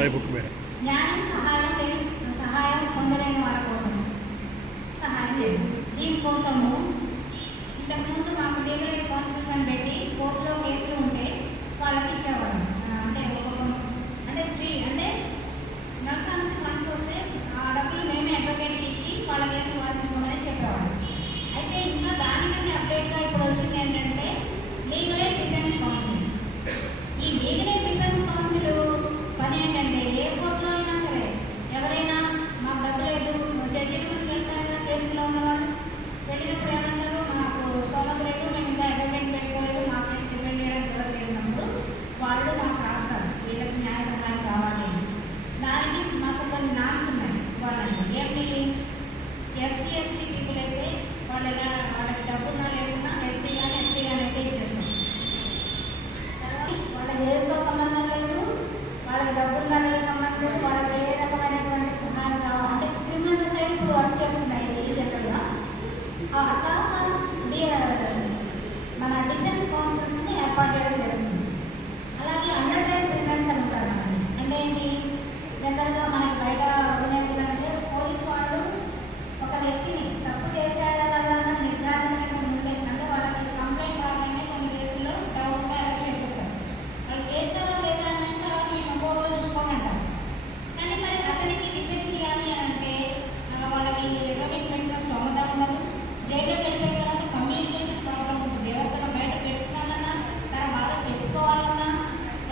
న్యాయం సహాయం పొందలేని వాళ్ళ కోసం సహాయం చేస్తుంది. దీని కోసము ఇంతకుముందు మాకు లీగల్ కౌన్సిల్స్ అని పెట్టి కోర్టులో కేసులు ఉంటే వాళ్ళకి ఇచ్చేవాళ్ళం. అంటే ఫ్రీ, అంటే నల్సా నుంచి ఫండ్స్ వస్తే ఆ డబ్బులు మేమే అడ్వకేట్కి ఇచ్చి వాళ్ళ కేసులు వాదించుకోమని చెప్పేవాళ్ళం. అయితే ఇంకా దానికంటే అప్డేట్గా ఇప్పుడు వచ్చింది ఏంటంటే లీగల్ ఎయిడ్ డిఫెన్స్ కౌన్సిల్. ఈ లీగల్ ఎయిడ్ డిఫెన్స్ కౌన్సిల్ పని ఏంటంటే ఏ కోర్టులో అయినా సరే ఎవరైనా మాకు డబ్బు లేదు జడ్జి ముందుకు వెళ్తారు కదా, కేసులో ఉన్నవాళ్ళు వెళ్ళినప్పుడు ఏమంటారు, మాకు స్తోమత లేదు, మేము ఇంకా అడ్వకేట్ పెట్టుకోలేదు, మా కేసు డిపెండ్ చేయడానికి ఎవరు లేనప్పుడు వాళ్ళు మాకు రాస్తారు వీళ్ళకి న్యాయ సహాయం కావాలి. దానికి మాకు కొన్ని నామ్స్ ఉన్నాయి. వాళ్ళకి ఏంటి, ఎస్సీ ఎస్టీ పీపుల్ అయితే వాళ్ళు ఎలా వాళ్ళకి డబ్బున్నా లేకున్నా ఎస్సీ కానీ ఎస్టీ కానీ అయితే ఇచ్చేస్తాం. వాళ్ళకి ఏజ్తో సంబంధం లేదు, వాళ్ళకి డబ్బున్నా లేదా సంబంధం లేదు, వాళ్ళకి ఏ రకమైనటువంటి సహాయం కావాలంటే క్రిమినల్ సైడ్ ఇప్పుడు వర్క్ చేస్తున్నాయి జనరల్గా. అట్లా మన డిఫెన్స్ కౌన్సిల్స్ని ఏర్పాటు చేయడం జరుగుతుంది. అలాగే అండర్ టైమ్ ప్రిజనర్స్ అంటారు. అంటే ఏంటి, జనరల్గా మనకి బయట వినేదంటే పోలీసు వాళ్ళు ఒక వ్యక్తిని తప్పు చేశాడా లేదా అని నిర్ధారించడానికి ముందే, అంటే వాళ్ళకి కంప్లైంట్ రాగానే కొన్ని కేసుల్లో డౌట్గా అరెస్ట్ చేసేస్తారు. వాళ్ళు చేస్తారా లేదా అని తర్వాత మేము కోర్టులో చూసుకోండి అంటారు. కానీ మరి అతనికి డిఫెన్స్ ఇవ్వాలి అని అంటే వాళ్ళకి అడ్వకేట్ పెట్టిన స్తోమత ఉండదు. జైల్లోకి వెళ్ళిపోయిన తర్వాత కమ్యూనికేషన్ ప్రాబ్లం ఉంటుంది. ఎవరికైనా బయట పెట్టుకోవాలన్నా తన బాధ చెప్పుకోవాలన్నా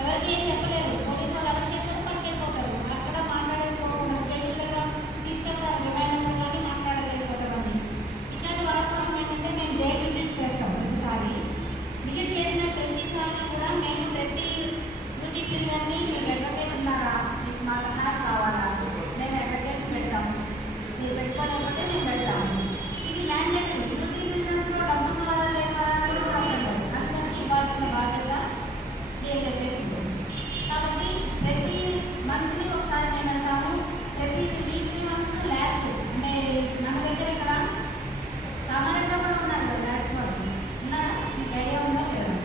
ఎవరికి ఏం చెప్పలేరు. పోలీసు వాళ్ళు అరెస్ట్ చేస్తారు, పట్టుకెళ్ళిపోతారు. అక్కడ మాట్లాడేసుకోకుండా జైలు దగ్గర తీసుకెళ్తారు, రిమైండ్ కానీ మాట్లాడలేకపోతారు. ఇట్లాంటి వాళ్ళ కోసం ఏంటంటే మేము జైలు విజిట్స్ చేస్తాం. ప్రతిసారి విజిట్ చేసిన ప్రతిసారి కూడా మేము ప్రతి డ్యూటీ ప్రిజన్ని మీకు అడ్వకేట్ ఉన్నారా, మీకు మా సహాయం కావాలా, మేము అడ్వకేట్ పెడతాము, మీరు పెట్టుకోలేకపోతే మేము పెడతాము. ఇది మ్యాండేటరీ. డ్యూటీ ప్రిజన్స్లో డబ్బులు వల్ల లేదా కూడా అందరికీ ఇవ్వాల్సిన బాధ్యత DLSA ఉంటుంది. కాబట్టి ప్రతి మంత్లీ ఒకసారి మేము వెళ్తాము. ప్రతి వీక్లీ వన్స్ ల్యాబ్స్, అంటే మన దగ్గర ఇక్కడ కామారెడ్డిలో కూడా ఉన్నారు కదా ల్యాబ్స్ వాళ్ళు ఉన్నారా, మీకు ఐడియా ఉందో లేదా?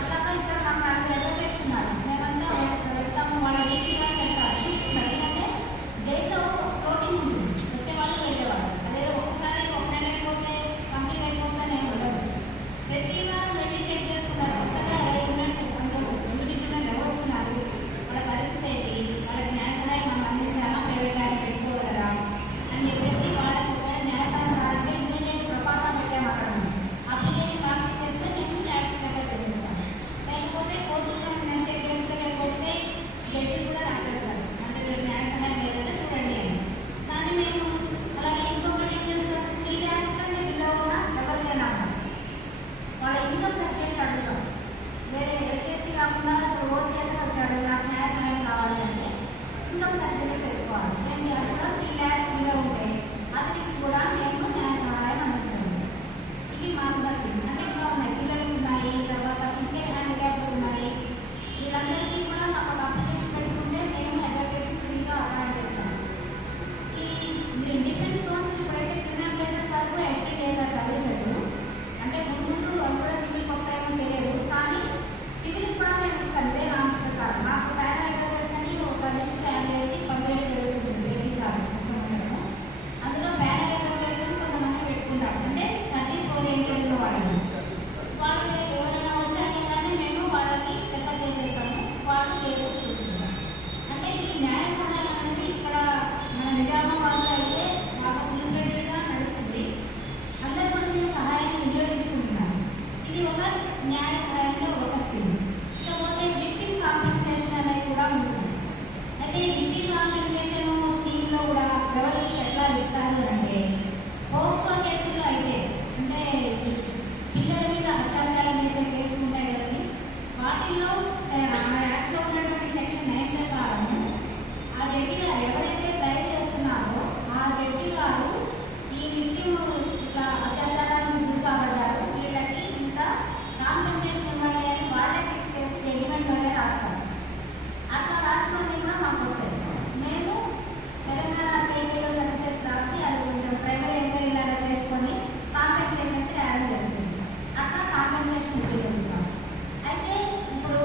అట్లాగా ఇక్కడ మాకు 4 అడ్వకేట్స్ ఉన్నారు. మేమంతా వెళ్తాము, వాళ్ళ రీచింగ్ చేస్తారు. ఎందుకంటే జైల్లో ప్రోటీన్ ఉంటుంది, వచ్చేవాళ్ళు వెళ్ళేవాళ్ళు. అదే ఒకసారి ఒక నెల అయిపోతే కంప్లీట్ అయిపోతుందని ఏమి ఉండదు. ప్రతి వారం వెళ్ళి చెక్ చేసుకుంటారు. కొత్తగా 2 యూనిట్స్ అందరూ 2 యూనిట్లు ఎవరు వస్తున్నారు, వాళ్ళ పరిస్థితి ఏంటి, వాళ్ళకి న్యాయ సహాయం మనం అందించాలా, ప్రైవేట్ ఆయన పెట్టుకోగలరా అని చెప్పేసి వాళ్ళకి ఒకవేళ న్యాయ సహాయం కావాలంటే ఇమీడియట్ ప్రపాతం పెట్టాము. అక్కడ అప్లికేషన్ కాన్సెప్ట్ చేస్తే మేము న్యాయ సహాయం చేస్తాం. లేకపోతే కోర్టులో అంటే కేసులకి వస్తే జడ్జి కూడా రాసేస్తారు, అంటే న్యాయ సహాయం లేదంటే చూడండి అని. కానీ మేము అలాగే ఇంకొకటి ఏం చేస్తాం, 3 lakhs కంటే బిలో కూడా ఎవరికైనా వాళ్ళ ఇన్కమ్ సర్టిఫికేట్ అడుగుతాం. వేరే ఎస్సీ ఎస్టీ కాకుండా ఇప్పుడు ఓసీ అయితే వచ్చాడు, నాకు న్యాయ సహాయం కావాలి అంటే ఇన్కమ్ సర్టిఫికేట్ తెచ్చుకోవాలి. ఏంటి అది కూడా 3 lakhs బిలో ఉంటే అతనికి కూడా మేము న్యాయ సహాయం అందించాలి. ఇవి మార్గదర్శనం. అంటే ఇంకా ఉన్నాయి, పిల్లలకి ఉన్నాయి, తర్వాత ఫిజికల్ హ్యాండిక్యాప్లు ఉన్నాయి. వీళ్ళందరికీ కూడా మాకు ఒక అప్లికేషన్ పెట్టుకుంటే మేము అడ్వకేట్ ఫ్రీగా అపాయింట్ చేస్తాం. ఈ డిఫెన్స్ కౌన్సిల్ ఇప్పుడైతే క్రిమినల్ కేసెస్ వరకు ఎక్స్టెండ్ చేశారు సర్వీసెస్. అంటే ముందు అవి కూడా సివిల్కి వస్తాయేమో తెలియదు, కానీ సివిల్కి కూడా మేము ఇస్తాం. ఇదే నామ్స్ ప్రకారం మాకు పారా అడ్వకేట్స్ అని ఒక లిస్ట్ తయారు చేసి పంపించడం జరుగుతుంది ప్రతిసారి సంవత్సరము. అందులో పారా అడ్వకేట్స్ అని కొంతమంది పెట్టుకుంటారు, అంటే సర్వీస్ ఓరియంటెడ్ వాళ్ళు. వాళ్ళు ఎవరైనా వచ్చాకే కానీ మేము వాళ్ళకి రెఫర్ చేసేస్తాము, వాళ్ళు కేసులు చూసుకుంటారు. అంటే ఈ న్యాయ సహాయం అనేది ఇక్కడ మన నిజామాబాద్లో అయితే బాగా లిమిటెడ్గా నడుస్తుంది. అందరూ కూడా దీని సహాయాన్ని వినియోగించుకుంటున్నారు. ఇది ఒక న్యాయ సహాయంలో ఒక స్కీమ్. ఇకపోతే విక్టిమ్ కాంపెన్సేషన్ అనేది కూడా ఉంటుంది. అయితే ఈ విక్టిమ్ కాంపెన్సేషన్ స్కీమ్లో కూడా ఎవరికి ఎట్లా ఇస్తారు అంటే, పోక్సో కేసులు అయితే అంటే పిల్లల మీద అత్యాచారం చేసే కేసులు ఉంటాయి కదండి, వాటిల్లో ఆ యాక్ట్లో ఉన్నటువంటి సెక్షన్ 9 ప్రకారం ఆ జడ్జి గారు ఎవరైతే ట్రైల్ చేస్తున్నారో ఆ జడ్జి గారు ఈ విక్టిమ్ ఇట్లా అత్యాచారానికి గురి కాబడ్డారు, వీళ్ళకి ఇంత కాంపెన్సేషన్ ఇవ్వండి అని వాళ్ళే ఫిక్స్ చేసి జడ్జిమెంట్ వల్లే రాస్తారు. అట్లా రాసినవన్నీ కూడా మాకు వస్తాయి. మేము తెలంగాణ స్టేట్ లీగల్ సర్వీసెస్ రాసి అది కొంచెం ప్రైమరీ ఎంక్వైరీ లాగా చేసుకొని కాంపెన్సేషన్కి రాయడం జరుగుతుంది. అట్లా కాంపెన్సేషన్ ఇవ్వగలుగుతాం. అయితే ఇప్పుడు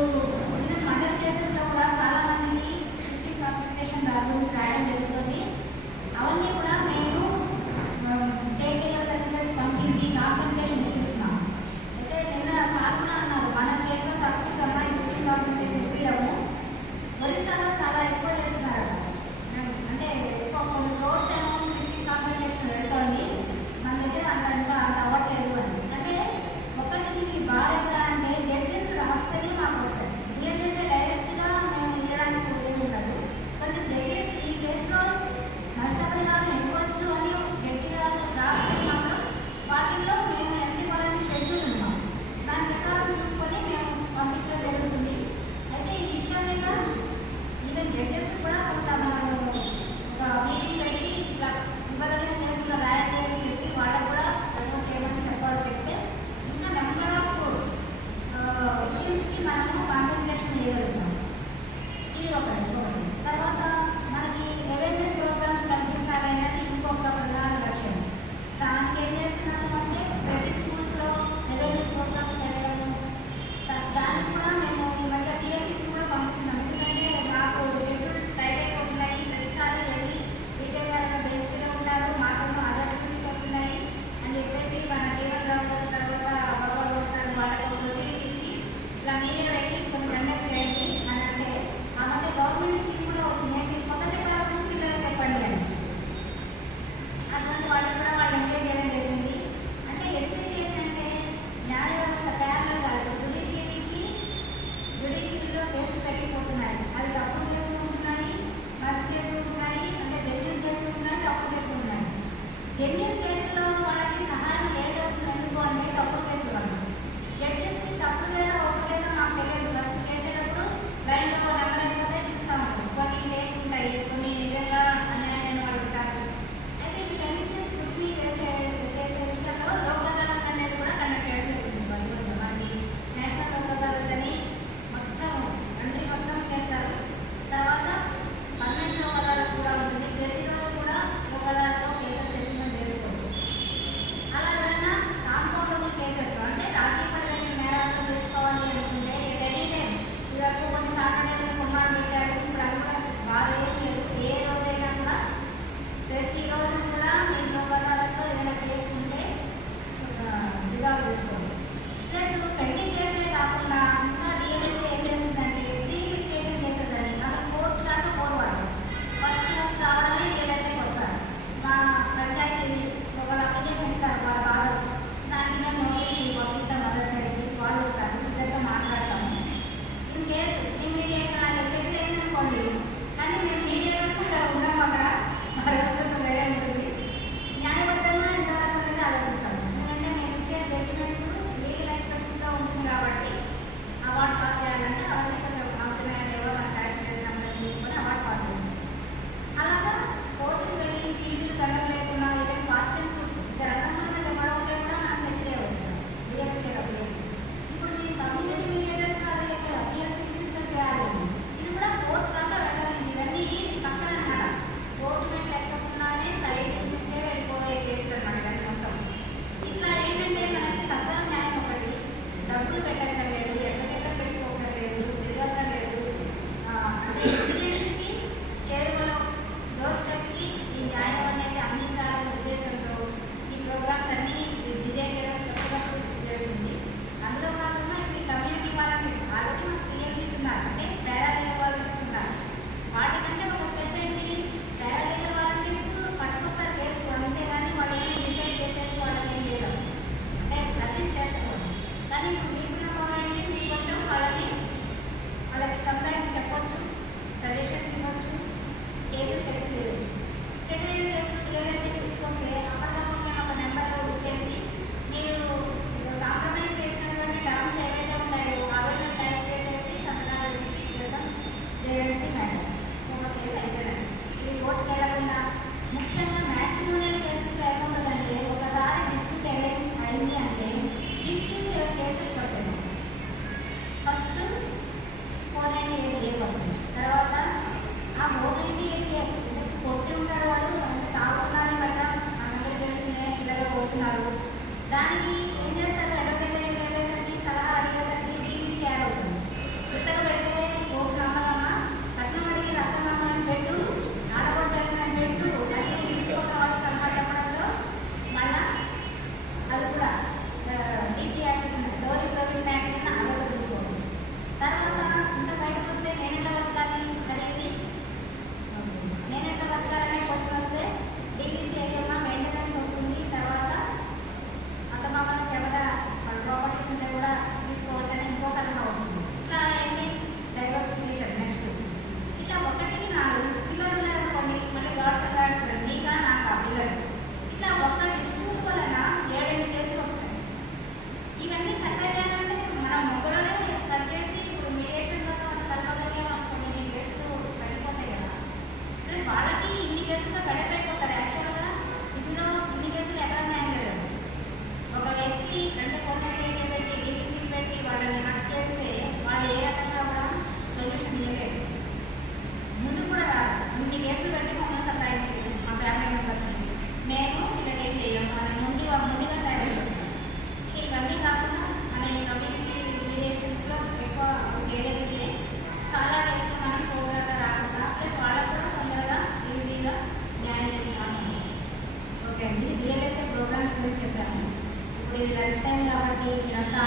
ఇదంతా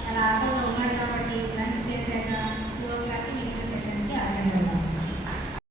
చాలా ఆటంకం